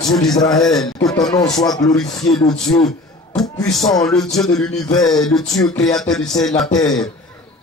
Dieu d'Israël, que ton nom soit glorifié, le Dieu tout-puissant, le Dieu de l'univers, le Dieu créateur du ciel et de la terre.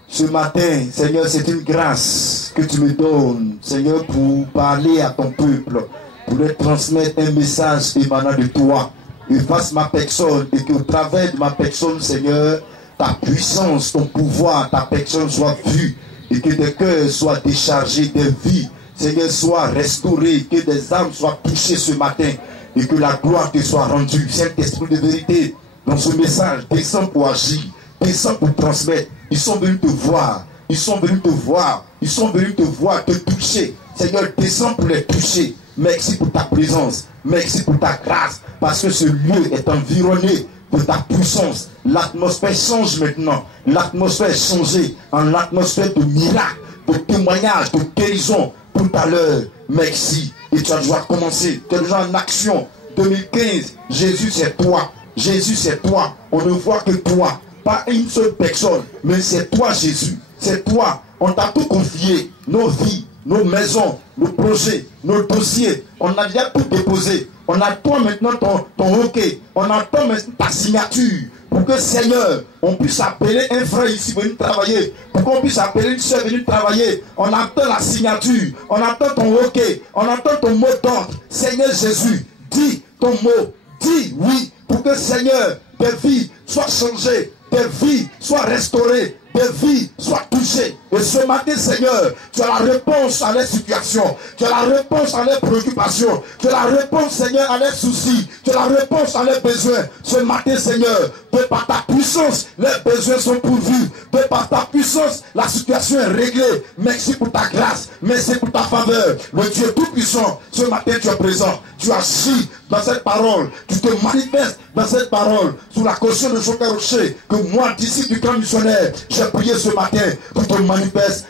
Ce matin, Seigneur, c'est une grâce que tu me donnes, Seigneur, pour parler à ton peuple, pour leur transmettre un message émanant de toi. Et face ma personne, et qu'au travers de ma personne, Seigneur, ta puissance, ton pouvoir, ta personne soit vue, et que des cœurs soient déchargés, des vies, Seigneur, soient restaurées, que des âmes soient touchées ce matin, et que la gloire te soit rendue. Saint-Esprit de vérité, dans ce message, descends pour agir, descends pour transmettre. Ils sont venus te voir, ils sont venus te voir, ils sont venus te voir, te toucher. Seigneur, descends pour les toucher. Merci pour ta présence, merci pour ta grâce, parce que ce lieu est environné de ta puissance. L'atmosphère change maintenant, l'atmosphère est changée en atmosphère de miracles, de témoignages, de guérison. Tout à l'heure, merci. Et tu vas devoir commencer, tu es déjà en action. 2015, Jésus c'est toi, Jésus c'est toi. On ne voit que toi, pas une seule personne, mais c'est toi Jésus, c'est toi. On t'a tout confié, nos vies, nos maisons, nos projets, nos dossiers, on a déjà tout déposé. On attend maintenant ton OK, on attend maintenant ta signature, pour que Seigneur, on puisse appeler un frère ici venir travailler, pour qu'on puisse appeler une soeur venir travailler. On attend la signature, on attend ton OK, on attend ton mot d'ordre. Seigneur Jésus, dis ton mot, dis oui, pour que Seigneur, des vies soient changées, des vies soient restaurées, des vies soient touchées. Et ce matin, Seigneur, tu as la réponse à leurs situations, tu as la réponse à leurs préoccupations, tu as la réponse, Seigneur, à leurs soucis, tu as la réponse à leurs besoins. Ce matin, Seigneur, de par ta puissance, leurs besoins sont pourvus. De par ta puissance, la situation est réglée. Merci pour ta grâce, merci pour ta faveur. Le Dieu tout-puissant, ce matin, tu es présent. Tu agis dans cette parole, tu te manifestes dans cette parole, sous la caution de Joker Rocher, que moi, disciple du grand missionnaire, j'ai prié ce matin pour te manifester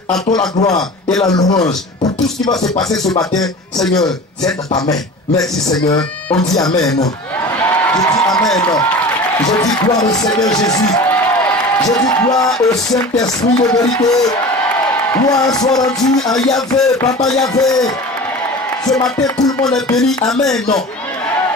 à toi la gloire et la louange. Pour tout ce qui va se passer ce matin, Seigneur, c'est dans ta main. Merci Seigneur. On dit Amen. Je dis Amen. Je dis gloire au Seigneur Jésus. Je dis gloire au Saint-Esprit de vérité. Gloire soit rendue à Yahvé, Papa Yahvé. Ce matin, tout le monde est béni. Amen. Non.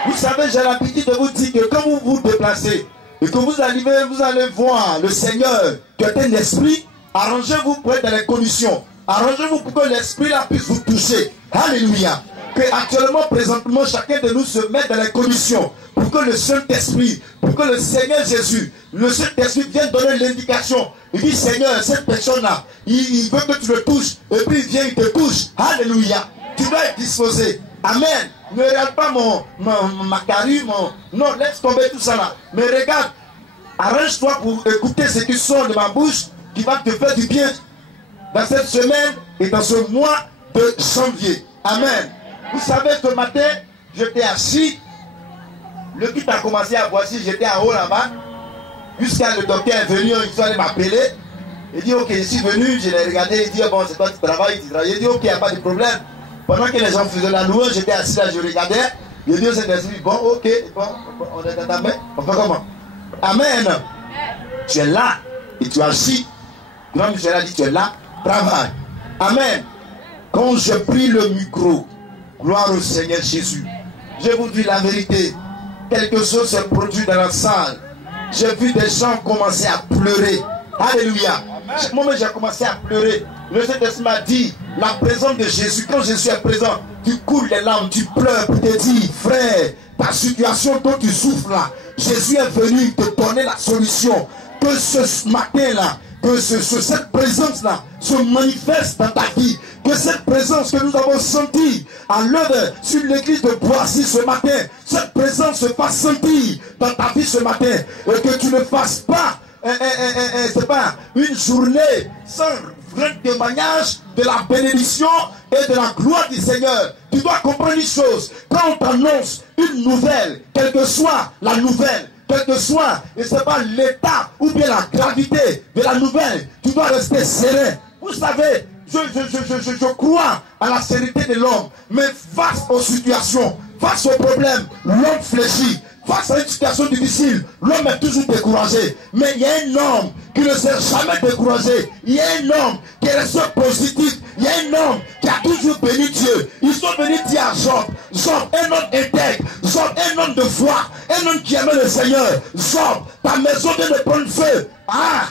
Vous savez, j'ai l'habitude de vous dire que quand vous vous déplacez et que vous arrivez, vous allez voir le Seigneur qui est un esprit, arrangez-vous pour être dans les conditions. Arrangez-vous pour que l'esprit là puisse vous toucher. Alléluia. Que actuellement, présentement, chacun de nous se mette dans les conditions pour que le Saint-Esprit, pour que le Seigneur Jésus, le Saint-Esprit vienne donner l'indication. Il dit, Seigneur, cette personne-là, il veut que tu le touches. Et puis il vient, il te touche. Alléluia. Tu dois être disposé. Amen. Ne regarde pas ma carrure, non, laisse tomber tout ça là. Mais regarde, arrange-toi pour écouter ce qui sort de ma bouche, qui va te faire du bien dans cette semaine et dans ce mois de janvier. Amen. Vous savez, ce matin, j'étais assis, le kit a commencé à voici, j'étais en haut là-bas, jusqu'à le docteur est venu, il soit allé m'appeler. Il dit, ok, je suis venu, je l'ai regardé, il dit, bon, c'est toi qui travailles, il dit, ok, il n'y a pas de problème. Pendant que les gens faisaient la louange, j'étais assis là, je regardais. Le Dieu s'est dit, bon, ok, bon, on est dans ta main, on fait comment? Amen. Tu es là et tu agis. Grand Michel a dit, tu es là, travaille. Amen. Quand je pris le micro, gloire au Seigneur Jésus, je vous dis la vérité, quelque chose s'est produit dans la salle. J'ai vu des gens commencer à pleurer. Alléluia. Moi-même, j'ai commencé à pleurer. Le Saint-Esprit m'a dit, la présence de Jésus, quand Jésus est présent, tu coules les larmes, tu pleures pour te dire, frère, ta situation dont tu souffres là, Jésus est venu te donner la solution. Que ce matin-là, que cette présence-là se manifeste dans ta vie. Que cette présence que nous avons sentie à l'œuvre sur l'église de Boissy ce matin, cette présence se fasse sentir dans ta vie ce matin. Et que tu ne fasses pas, c'est pas une journée sans vrai témoignage de la bénédiction et de la gloire du Seigneur. Tu dois comprendre une chose. Quand on t'annonce une nouvelle, quelle que soit la nouvelle, quel que soit, et c'est pas l'état ou bien la gravité de la nouvelle, tu dois rester serein. Vous savez, je crois à la sérénité de l'homme, mais face aux situations, face aux problèmes, l'homme fléchit. Face à une situation difficile, l'homme est toujours découragé. Mais il y a un homme qui ne s'est jamais découragé. Il y a un homme qui reste positif Il y a un homme qui a toujours béni Dieu. Ils sont venus dire à Job, Job, un homme intègre, Job, un homme de foi, un homme qui aimait le Seigneur. Job, ta maison vient de prendre feu. Ah!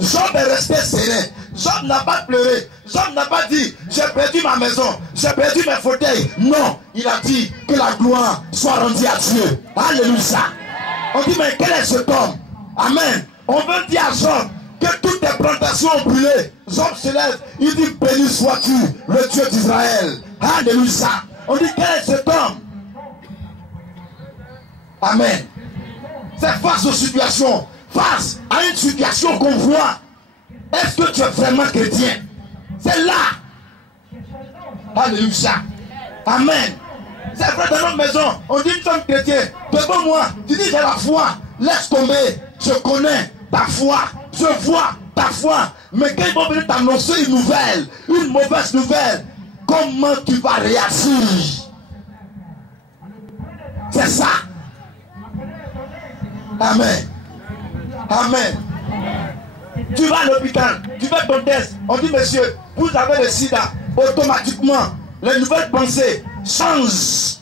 Job est resté serein. Job n'a pas pleuré. Job n'a pas dit, j'ai perdu ma maison, j'ai perdu mes fauteuils. Non, il a dit que la gloire soit rendue à Dieu. Alléluia. On dit, mais quel est cet homme? Amen. On veut dire à Job que toutes tes plantations ont brûlé. Job se lève, il dit, béni sois-tu, le Dieu d'Israël. Alléluia. On dit, quel est cet homme? Amen. C'est face aux situations, face à une situation qu'on voit. Est-ce que tu es vraiment chrétien? C'est là. Alléluia. Amen. C'est vrai, dans notre maison, on dit une femme chrétienne. Devant moi, tu dis j'ai la foi. Laisse tomber. Je connais ta foi. Je vois ta foi. Mais quand ils vont venir t'annoncer une nouvelle, une mauvaise nouvelle, comment tu vas réagir? C'est ça. Amen. Amen. Tu vas à l'hôpital, tu fais ton test. On dit, monsieur, vous avez le sida. Automatiquement, les nouvelles pensées changent.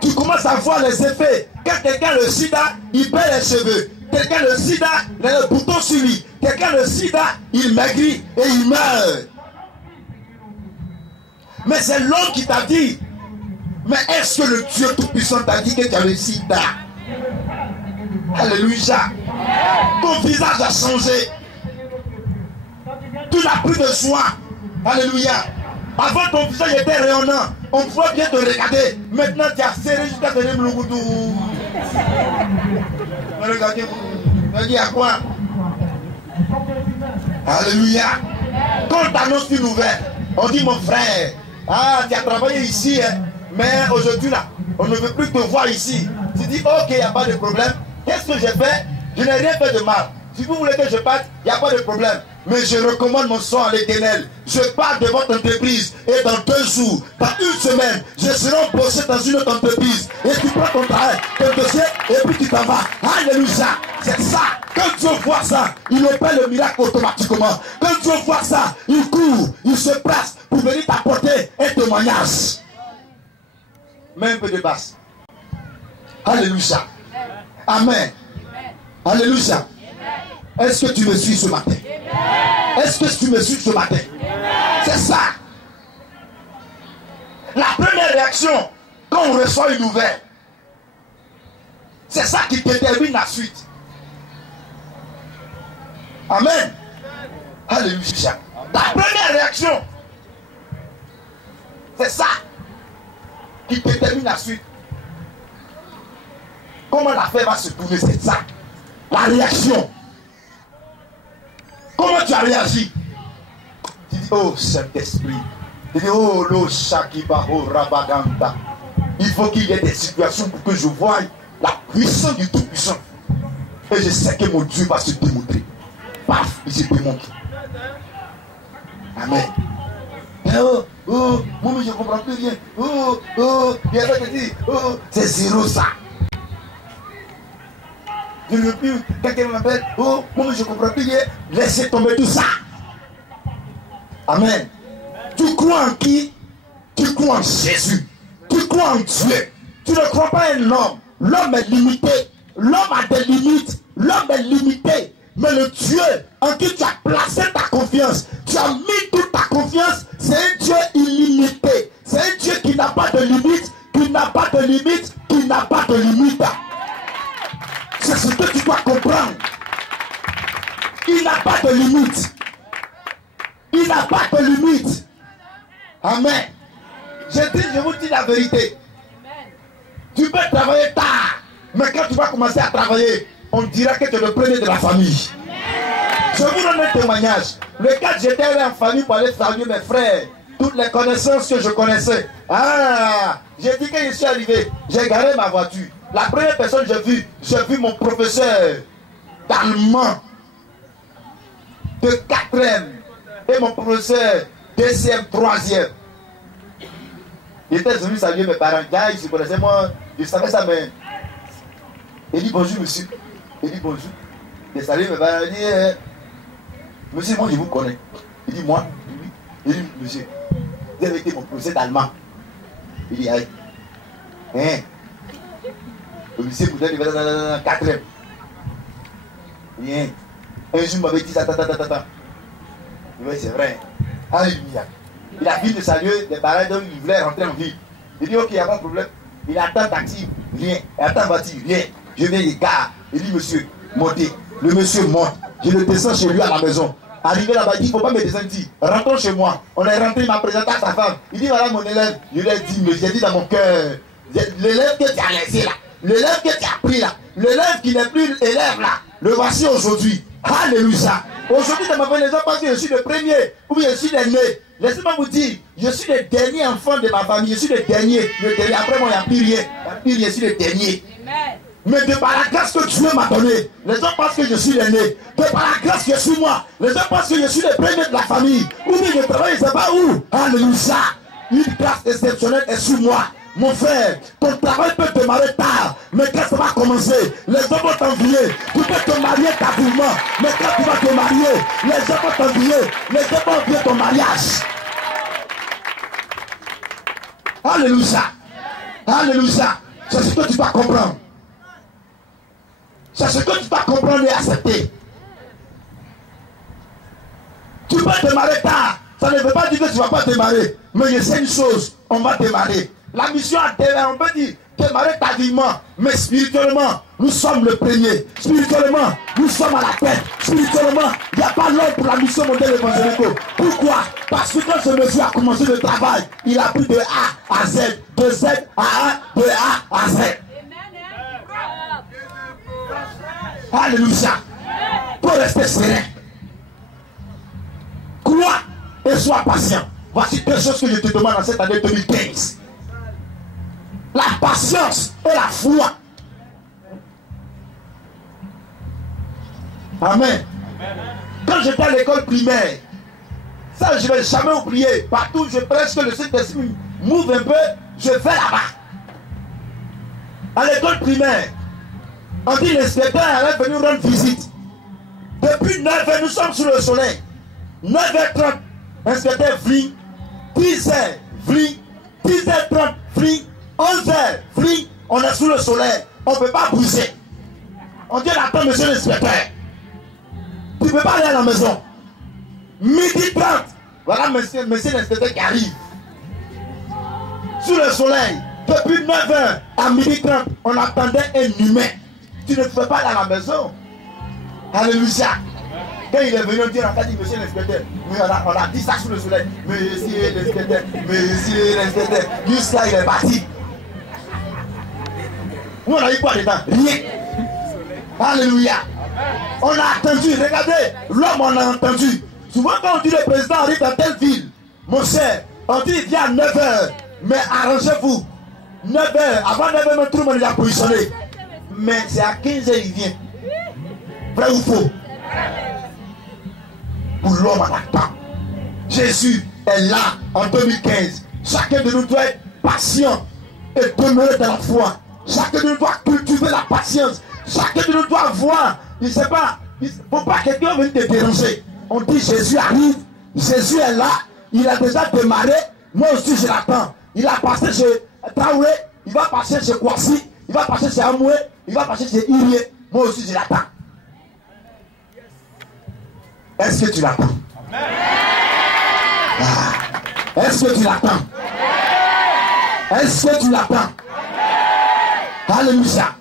Tu commences à voir les effets. Quand quelqu'un a le sida, il perd les cheveux. Quelqu'un a le sida, il a le bouton sur lui. Quelqu'un a le sida, il maigrit et il meurt. Mais c'est l'homme qui t'a dit. Mais est-ce que le Dieu Tout-Puissant t'a dit que tu as le sida? Alléluia. Ton visage a changé. Tu n'as plus de soin. Alléluia. Avant ton visage était rayonnant. On pouvait bien te regarder. Maintenant tu as serré jusqu'à te dire Mlougoudou. Regardez, vous dis à quoi? Alléluia. Quand on t'annonce une nouvelle, on dit mon frère, ah tu as travaillé ici, hein, mais aujourd'hui là, on ne veut plus te voir ici. Tu dis ok, il n'y a pas de problème. Qu'est-ce que j'ai fait? Je n'ai rien fait de mal. Si vous voulez que je parte, il n'y a pas de problème. Mais je recommande mon sang à l'Éternel. Je pars de votre entreprise. Et dans 2 jours, dans 1 semaine, je serai embauché dans une autre entreprise. Et tu prends ton travail, ton dossier, et puis tu t'en vas. Alléluia. C'est ça. Quand Dieu voit ça, il opère le miracle automatiquement. Quand Dieu voit ça, il court, il se place pour venir t'apporter un témoignage. Mets un peu de basse. Alléluia. Amen. Alléluia. Est-ce que tu me suis ce matin? Est-ce que tu me suis ce matin? C'est ça. La première réaction quand on reçoit une nouvelle, c'est ça qui détermine la suite. Amen. Alléluia. La première réaction, c'est ça qui détermine la suite. Comment l'affaire va se tourner, c'est ça. La réaction. Comment tu as réagi? Tu dis, oh Saint-Esprit. Tu dis, oh lo shakibaho rabaganda. Il faut qu'il y ait des situations pour que je voie la puissance du Tout-Puissant. Et je sais que mon Dieu va se démontrer. Paf, il se démontre. Amen. Moi je ne comprends plus rien. Il y a te dit, c'est zéro ça. Je ne veux plus, quelqu'un m'appelle, moi je ne comprends plus rien. Laissez tomber tout ça. Amen. Tu crois en qui? Tu crois en Jésus. Tu crois en Dieu. Tu ne crois pas en l'homme. L'homme est limité. L'homme a des limites. L'homme est limité. Mais le Dieu en qui tu as placé ta confiance, tu as mis toute ta confiance, c'est un Dieu illimité. C'est un Dieu qui n'a pas de limite, qui n'a pas de limite, qui n'a pas de limite. C'est ce que tu dois comprendre. Il n'a pas de limite. Il n'a pas de limite. Amen. Je vous dis la vérité. Tu peux travailler tard, mais quand tu vas commencer à travailler, on dira que tu es le premier de la famille. Je vous donne un témoignage. Le cas, j'étais allé en famille pour aller saluer mes frères. Toutes les connaissances que je connaissais. Ah, j'ai dit que je suis arrivé, j'ai garé ma voiture. La première personne que j'ai vu mon professeur d'allemand de 4e et mon professeur 2e, 3e. Il était venu saluer mes parents. Ils se connaissaient, moi, je savais ça, mais il dit bonjour, monsieur. Il dit bonjour. Il salue mes parents. Il dit, monsieur, moi, je vous connais. Il dit, moi, il dit, monsieur, vous avez été mon professeur d'allemand. Il dit, aïe. Hein? Le lycée, vous donnez 4e. Il dit, un jour, il m'avait dit ça, il dit, c'est vrai. Alléluia. Il a fini de saluer des barrages, donc il voulait rentrer en ville. Il dit, ok, il n'y a pas de problème. Il attend taxi, rien. Il attend voiture, rien. Je viens des gars. Il dit, monsieur, montez. Le monsieur monte. Je le descends chez lui à la maison. Arrivé là-bas, il dit, il ne faut pas me descendre ici. Rentrons chez moi. On est rentré, il m'a présenté à sa femme. Il dit, voilà mon élève. Je lui ai dit, mais j'ai dit dans mon cœur, l'élève que tu as laissé là, l'élève que tu as pris là, l'élève qui n'est plus élève là, le voici aujourd'hui. Alléluia. Aujourd'hui, dans ma famille, les gens pensent que je suis le premier ou je suis l'aîné. Laissez-moi vous dire, je suis le dernier enfant de ma famille. Je suis le dernier. Après moi, il n'y a plus rien. Il n'y a plus rien, je suis le dernier. Amen. Mais de par la grâce que Dieu m'a donnée, les gens pensent que je suis l'aîné. De par la grâce que je suis moi, les gens pensent que je suis le premier de la famille. Ou bien je travaille, je ne sais pas où. Alléluia. Une grâce exceptionnelle est sur moi. Mon frère, ton travail peut démarrer tard, mais quand ça va commencer, les gens vont t'envier. Tu peux te marier tardivement, mais quand tu vas te marier, les gens vont t'envier. Les gens vont envier ton mariage. Alléluia. Alléluia. C'est ce que tu dois comprendre. C'est ce que tu dois comprendre et accepter. Tu peux démarrer tard. Ça ne veut pas dire que tu ne vas pas démarrer. Mais je sais une chose, on va démarrer. La mission a démarré, on peut dire démarrer tardivement. Mais spirituellement, nous sommes le premier. Spirituellement, nous sommes à la tête. Spirituellement, il n'y a pas l'ordre pour la mission mondiale évangélique. Pourquoi? Parce que quand ce monsieur a commencé le travail, il a pris de A à Z, de Z à A, de A à Z. Alléluia. Pour rester serein. Crois et sois patient. Voici deux choses que je te demande en cette année 2015. La patience et la foi. Amen. Quand j'étais à l'école primaire, ça je ne vais jamais oublier. Partout je prêche que le Saint-Esprit m'ouvre un peu, je vais là-bas. À l'école primaire, on dit l'inspecteur est venu rendre visite. Depuis 9h, nous sommes sous le soleil. 9h30, inspecteur vient. 10h, vient. 10h30, vient. 11h, vient. On est sous le soleil. On ne peut pas bouger. On dit attends, monsieur l'inspecteur. Tu ne peux pas aller à la maison. 12h30. Voilà monsieur l'inspecteur qui arrive. Sous le soleil. Depuis 9h à 12h30, on attendait un humain. Tu ne peux pas aller à la maison. Alléluia. Quand il est venu, on dit, on a dit, monsieur l'inspecteur, mais on a dit ça sous le soleil. Monsieur l'inspecteur, monsieur l'inspecteur. Jusqu'à il est parti. Nous, on a eu quoi dedans? Rien. Alléluia. On a attendu, regardez, l'homme, on a entendu. Souvent, quand on dit le président arrive dans telle ville, mon cher, on dit, il vient à 9h, mais arrangez-vous. 9h, avant 9h, même tout le monde est positionné. Mais c'est à 15h il vient. Vrai ou faux? Pour l'homme en attend. Jésus est là en 2015. Chacun de nous doit être patient et demeurer dans la foi. Chacun de nous doit cultiver la patience. Chacun de nous doit voir. Il ne sait pas. Il ne faut pas que quelqu'un vienne te déranger. On dit Jésus arrive. Jésus est là. Il a déjà démarré. Moi aussi je l'attends. Il a passé chez Traoré. Il va passer chez Kwasi. Il va passer chez Amoué. Il va passer chez Irie. Moi aussi je l'attends. Est-ce que tu l'attends? Est-ce que tu l'attends? Est-ce que tu l'attends? Alléluia.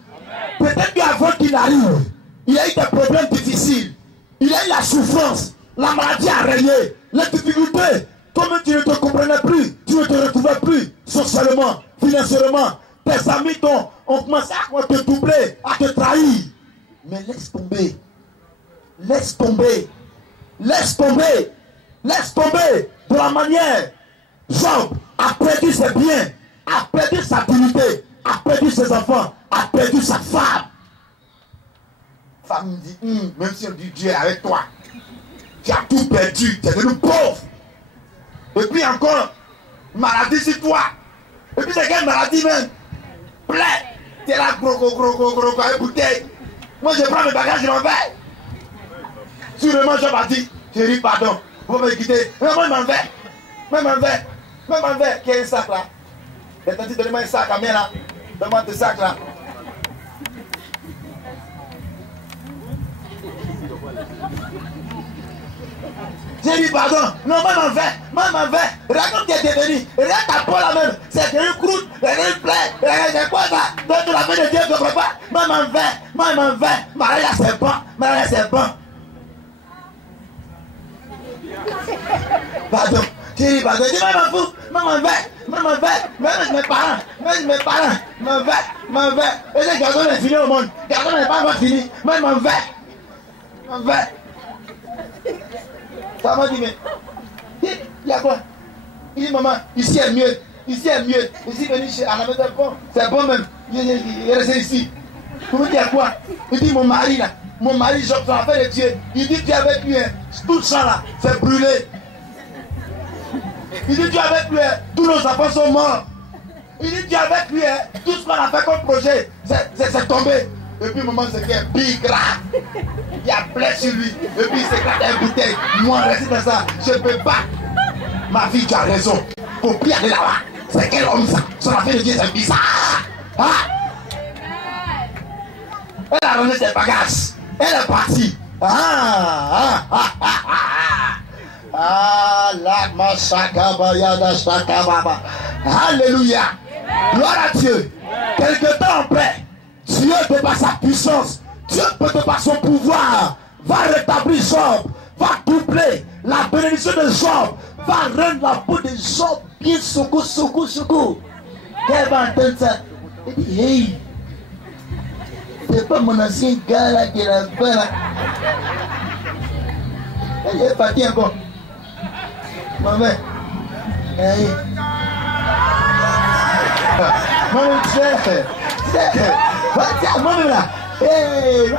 Peut-être qu'avant qu'il arrive, il y a eu des problèmes difficiles. Il y a eu la souffrance. La maladie a régné. Les difficultés. Comme tu ne te comprenais plus, tu ne te retrouvais plus socialement, financièrement. Tes amis ont commencé à te doubler, à te trahir. Mais laisse tomber. Laisse tomber. Laisse tomber. Laisse tomber. De la manière, Job a perdu ses biens, a perdu sa dignité, a perdu ses enfants, a perdu sa femme. Femme me dit, même si on dit Dieu est avec toi, tu as tout perdu, tu es devenu pauvre. Et puis encore, maladie sur toi. Et puis c'est quelle maladie même? Plaît. Tu es là, gros, avec bouteille. Moi je prends mes bagages, je m'en vais. Sûrement, Job a dit, chérie, pardon. Vous me quittez. Même un verre. Même un verre. Même un verre. Qui a un sac là? Donnez-moi un sac à mien là. Donne-moi deux sacs là. J'ai dit pardon. Non, même un verre. Même un verre. Regarde comme tu es devenu. Regarde ta peau là même. C'est une croûte. C'est une plaie. C'est quoi ça? Donc la main de Dieu ne comprend pas. Même un verre. Même un verre. Maria c'est bon. Maria c'est bon. Pardon. J'ai dit pardon. J'ai dit même un fou. Même un verre. Même un verre. Même mes parents. Même mes parents. Mon verre. Mon verre. Et les garçons est fini au monde. Garçon n'est pas encore fini. Même un verre. Un verre. Ça m'a dit, mais il y a quoi? Il dit, maman, ici est mieux. Ici est mieux. Ici, venu chez à la maison, c'est bon. C'est bon même. Il est resté ici. Vous me dites, il y a quoi? Il dit, mon mari là. Mon mari, j'obtiens son affaire de Dieu. Il dit, tu es avec lui. Hein. Tout le sang là, c'est brûlé. Il dit, tu es avec lui. Hein. Tous nos enfants sont morts. Il dit, tu es avec lui. Hein. Tout ce qu'on a fait comme projet, c'est tombé. Et puis, maman, c'est qu'il bigre. Il y a plein sur lui. Et puis, il s'éclate une bouteille. Moi, rester dans ça. Je ne peux pas. Ma fille, tu as raison. Il ne faut plus aller là-bas. C'est quel homme ça? Son affaire de Dieu, c'est bizarre. Ah. Elle a rangé ses bagages. Elle est partie. Alléluia. Gloire à Dieu. Quelque temps après, Dieu, de par sa puissance, Dieu, de par son pouvoir, va rétablir Job, va doubler la bénédiction de Job, va rendre la peau de Job bien secou. Elle va entendre ça. Elle dit, hey, c'est pas mon ancien gars là qui est là-bas là. Elle est partie encore. Maman, hey. Maman, tiens, maman là. Hey.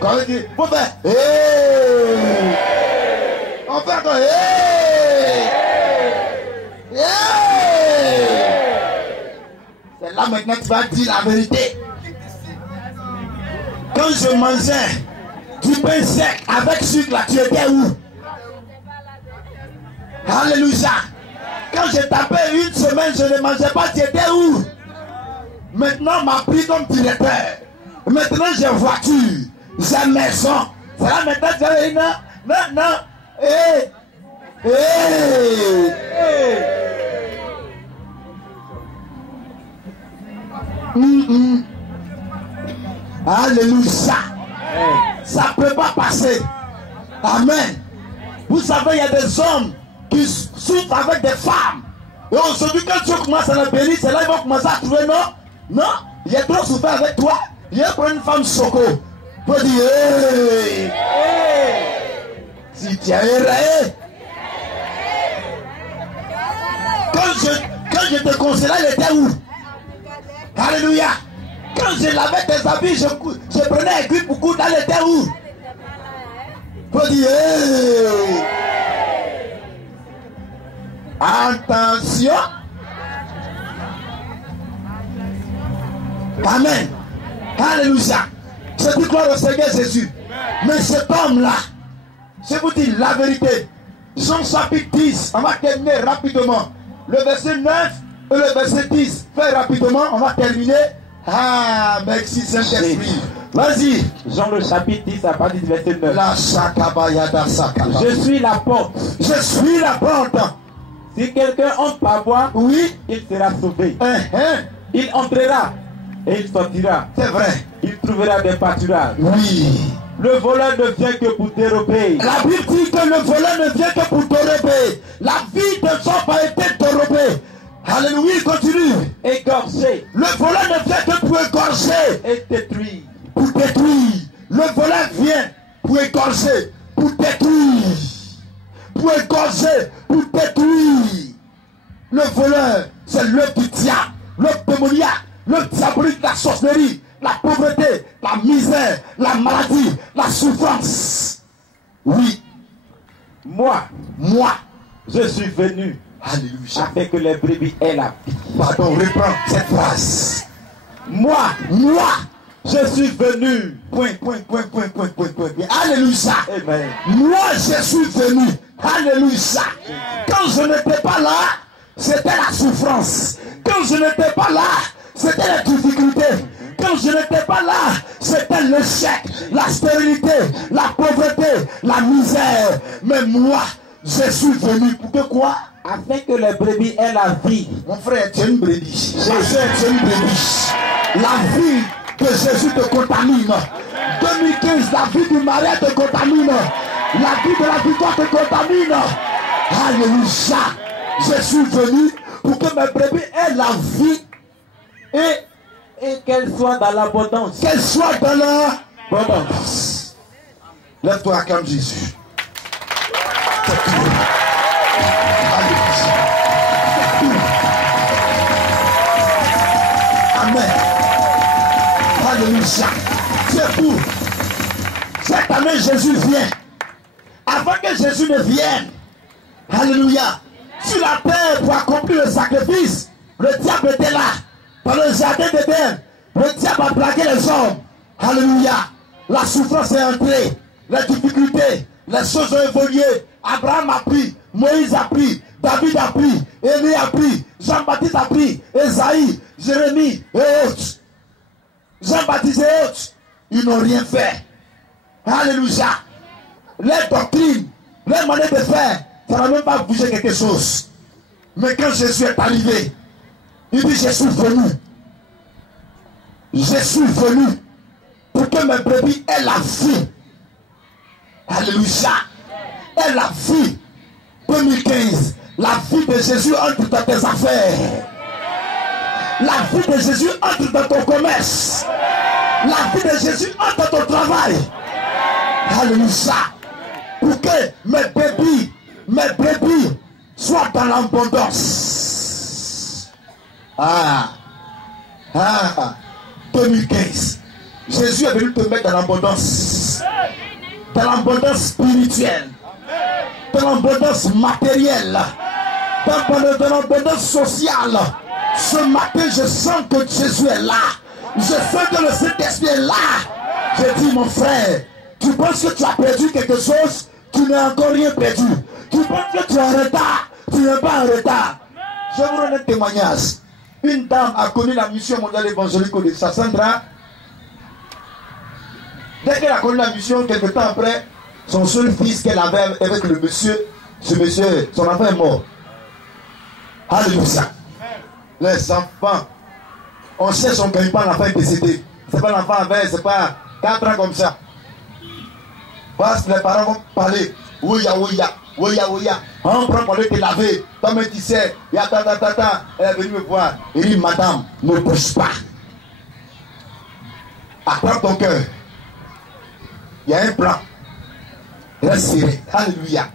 Quand on dit, faut faire. On fait encore. C'est là maintenant que tu vas dire la vérité. Quand je mangeais du pain sec avec sucre là, tu étais où? Alléluia. Quand j'ai tapé une semaine, je ne mangeais pas, tu étais où? Maintenant, on m'a pris comme directeur. Maintenant, j'ai voiture, j'ai maison. C'est là maintenant que tu vas dire non. Alléluia. Ça ne peut pas passer. Amen. Vous savez, il y a des hommes qui souffrent avec des femmes. Et aujourd'hui, quand tu commences à la bénir, c'est là qu'ils vont commencer à trouver non, il y a trop souffert avec toi. Il y a pour une femme choco. Pour dire, si tu as erré. Quand je te conseillais, elle était où? Alléluia. Quand je lavais tes habits, je prenais un grip pour coudre, elle était où? Pour dire, attention. Amen. Alléluia. Je dis gloire au Seigneur Jésus. Mais cet homme-là, je vous dis la vérité. Jean chapitre 10, on va terminer rapidement. Le verset 9 et le verset 10. Fais rapidement, on va terminer. Ah, merci Saint-Esprit. Vas-y. Jean le chapitre 10 à partir du verset 9. La sakabaya sakaba. Je suis la porte. Je suis la porte. Si quelqu'un entre par moi, oui, il sera sauvé. Il entrera et il sortira. C'est vrai. Il trouvera des pâturages. Oui. Le voleur ne vient que pour dérober. La Bible dit que le voleur ne vient que pour dérober. La vie de Job a été dérobée. Alléluia, continue. Égorger. Le voleur ne vient que pour égorger. Et détruire. Pour détruire. Le voleur vient pour égorger. Pour détruire. Pour égorger. Pour détruire. Le voleur, c'est l'œuvre du diable. L'œuvre démoniaque. L'œuvre diabolique, la sorcellerie. La pauvreté, la misère, la maladie, la souffrance. Oui. Moi, je suis venu. Alléluia. Afin que les brebis aient la vie. Pardon, reprends cette phrase. Moi, Je suis venu. Alléluia. Amen. Moi, je suis venu. Alléluia. Quand je n'étais pas là, c'était la souffrance. Quand je n'étais pas là, c'était la difficulté. Quand je n'étais pas là, c'était l'échec, la stérilité, la pauvreté, la misère. Mais moi, je suis venu pour que quoi? Afin que les brebis aient la vie. Mon frère, tu es une brebis. Jésus est une brebis. La vie de Jésus te contamine. 2015, la vie du mariage te contamine. La vie de la victoire te contamine. Alléluia. Je suis venu pour que mes brebis aient la vie et qu'elles soient dans l'abondance. Qu'elles soient dans l'abondance. Lève-toi, acclame Jésus. Amen. Alléluia. C'est pour. Cette année, Jésus vient. Avant que Jésus ne vienne, alléluia, sur la terre pour accomplir le sacrifice, le diable était là. Dans le jardin d'Éden, le diable a plaqué les hommes. Alléluia. La souffrance est entrée. Les difficultés, les choses ont évolué. Abraham a pris, Moïse a pris, David a pris, Élie a pris, Jean-Baptiste a pris, Esaïe, Jérémie et autres. Jean-Baptiste et autres, ils n'ont rien fait. Alléluia. Les doctrines, les manières de faire, ça n'a même pas bougé quelque chose. Mais quand Jésus est arrivé, il dit, je suis venu. Je suis venu pour que mes brebis aient la vie. Alléluia. Aient la vie. 2015, la vie de Jésus entre dans tes affaires. La vie de Jésus entre dans ton commerce. La vie de Jésus entre dans ton travail. Alléluia. Pour que mes brebis soient dans l'abondance. 2015. Jésus est venu te mettre dans l'abondance. Dans l'abondance spirituelle. Dans l'abondance matérielle. Dans l'abondance sociale. Ce matin, je sens que Jésus est là. Je sens que le Saint-Esprit est là. Je dis, mon frère, tu penses que tu as perdu quelque chose? Tu n'as encore rien perdu. Tu penses que tu es en retard? Tu n'es pas en retard. Je vous rends un témoignage. Une dame a connu la mission mondiale évangélique de Sassandra. Dès qu'elle a connu la mission, quelque temps après, son seul fils qu'elle avait avec le monsieur, ce monsieur, son enfant est mort. Alléluia. Les enfants, on cherche, on ne gagne pas l'enfant est décédé. C'est pas l'enfant avec, c'est pas 4 ans comme ça. Parce que les parents vont parler. Ouya. On prend pour aller te laver. Toi, tu sais, elle est venue me voir. Elle dit, madame, ne bouge pas. Attrape ton cœur. Il y a un plan. Reste serré. Alléluia.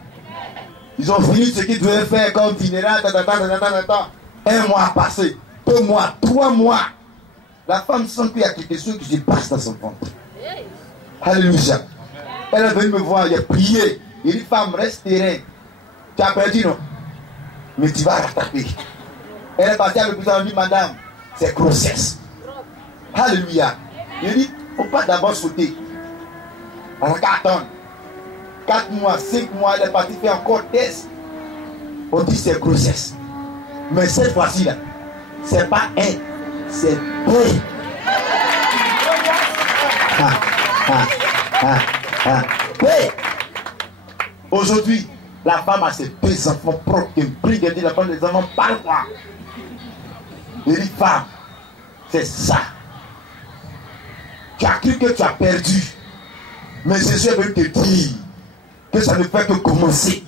Ils ont fini ce qu'ils devaient faire comme funéraire. Un mois a passé. 2 mois, 3 mois. La femme sent qu'il y a quelque chose qui se passe dans son ventre. Alléluia. Elle est venue me voir, il a prié. Il dit, femme, reste terrain. Tu as perdu, non? Mais tu vas rattraper. Elle est partie avec vous, elle dit, madame, c'est grossesse. Alléluia. Il dit, il ne faut pas d'abord sauter. On va attendre. 4 mois, 5 mois, elle est partie faire encore test. On dit, c'est grossesse. Mais cette fois-ci, là, c'est pas un, c'est deux. Aujourd'hui, la femme a ses 2 enfants propres. Elle prie de dire la femme des enfants, parle-moi. Il dit, femme, c'est ça. Tu as cru que tu as perdu. Mais Jésus est venu te dire que ça ne fait que commencer.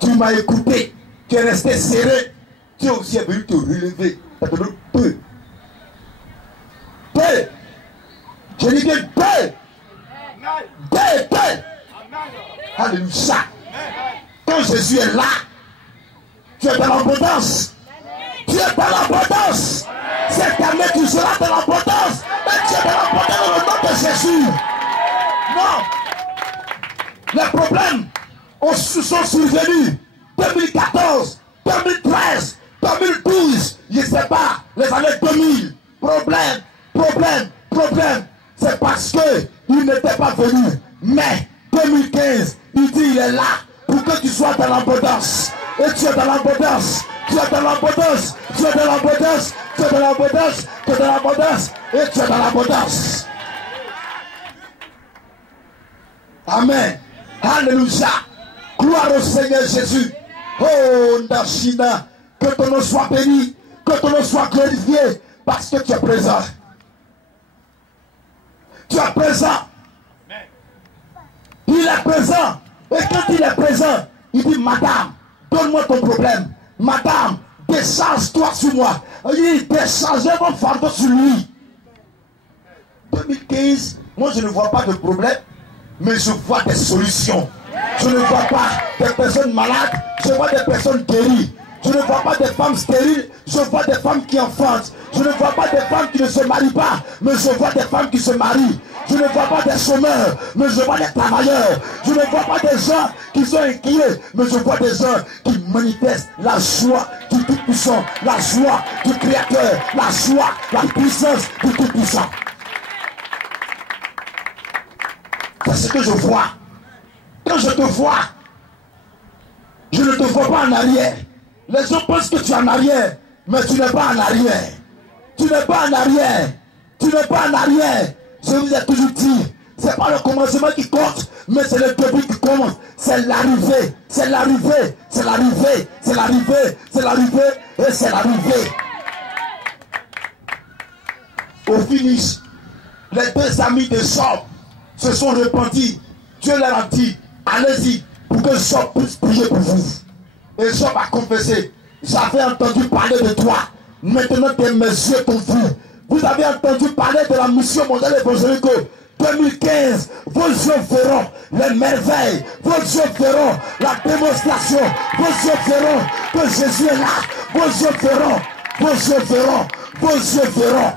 Tu m'as écouté. Tu es resté serré. Tu es aussi venu te relever. Ça te donne peu. Peu. Je dis bien peu. Peu. Alléluia. Quand Jésus est là, tu es dans l'abondance. Tu es dans l'abondance. Cette année, tu seras dans l'abondance. Et tu es dans l'abondance dans le nom de Jésus. Non. Les problèmes sont survenus. 2014, 2013, 2012, je ne sais pas, les années 2000. Problème. c'est parce qu'il n'était pas venu. Mais 2015, il dit il est là pour que tu sois dans l'abondance. Et tu es dans l'abondance. Tu es dans l'abondance. Tu es dans l'abondance. Tu es dans l'abondance. Tu es dans l'abondance. Et tu es dans l'abondance. Amen. Alléluia. Gloire au Seigneur Jésus. Oh, Ndachina. Que ton nom soit béni. Que ton nom soit glorifié. Parce que tu es présent. Tu es présent. Il est présent. Et quand il est présent, il dit, madame, donne-moi ton problème. Madame, décharge-toi sur moi. Il déchargeait mon fardeau sur lui. 2015, moi je ne vois pas de problème, mais je vois des solutions. Je ne vois pas des personnes malades, je vois des personnes guéries. Je ne vois pas des femmes stériles, je vois des femmes qui enfantent. Je ne vois pas des femmes qui ne se marient pas, mais je vois des femmes qui se marient. Je ne vois pas des chômeurs, mais je vois des travailleurs. Je ne vois pas des gens qui sont inquiets, mais je vois des gens qui manifestent la joie du Tout-Puissant, la joie du Créateur, la joie, la puissance du Tout-Puissant. C'est ce que je vois. Quand je te vois, je ne te vois pas en arrière. Les gens pensent que tu es en arrière, mais tu n'es pas en arrière. Tu n'es pas en arrière. Tu n'es pas en arrière. Je vous ai toujours dit, c'est pas le commencement qui compte, mais c'est le début qui compte. C'est l'arrivée, c'est l'arrivée, c'est l'arrivée, c'est l'arrivée, c'est l'arrivée et c'est l'arrivée. Au finish, les deux amis de Job se sont repentis. Dieu leur a dit, allez-y pour que Job puisse prier pour vous. Et Job a confessé, j'avais entendu parler de toi, maintenant mes yeux t'ont vu. Vous avez entendu parler de la mission mondiale évangélique 2015. Vos yeux verront les merveilles, vos yeux verront la démonstration, vos yeux verront que Jésus est là, vos yeux verront, vos yeux verront, vos yeux verront.